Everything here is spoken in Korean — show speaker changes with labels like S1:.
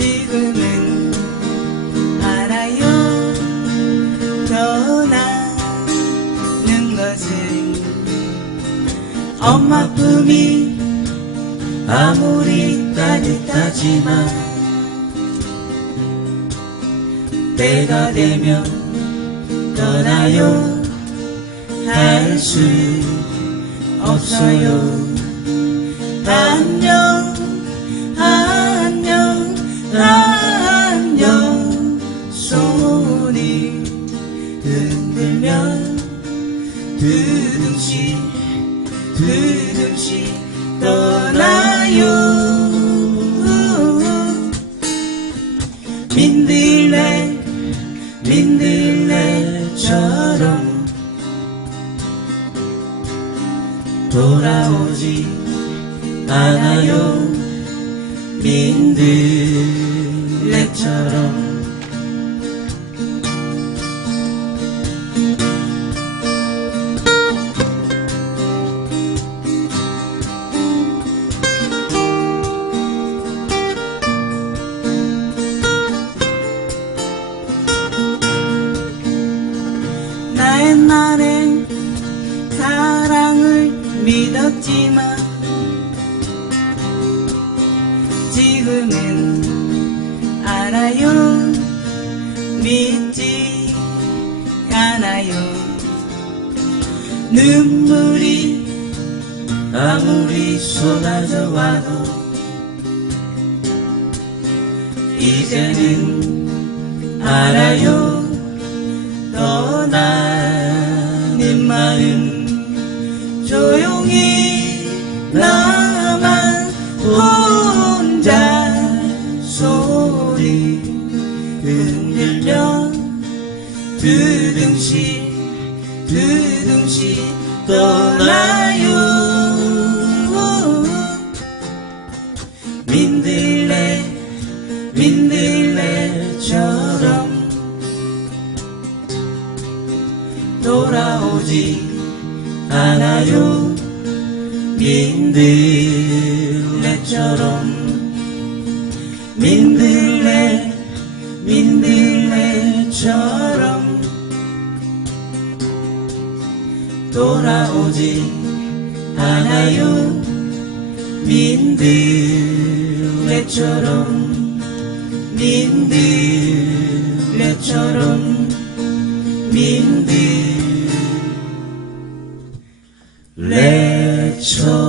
S1: 지금은 알아요. 떠나는 것은 엄마 품이 아무리 따뜻하지만 때가 되면 떠나요 할 수 없어요. 안녕 안녕 손이 흔들면 두둥실 두둥실 떠나요. 민들레 민들레처럼 돌아오지 않아요. 민들 레처럼. 나 옛날에 사랑을 믿었지만 지금은 알아요? 믿지 않아요? 눈물이 아무리 쏟아져 와도 이제는 알아요? 떠나는 마음 조용히 나만 혼 두둥실 두둥실 떠나요. 민들레 민들레처럼 돌아오지 않아요. 민들레처럼 민들레 돌아오지 않아요. 민들레처럼 민들레처럼 민들레처럼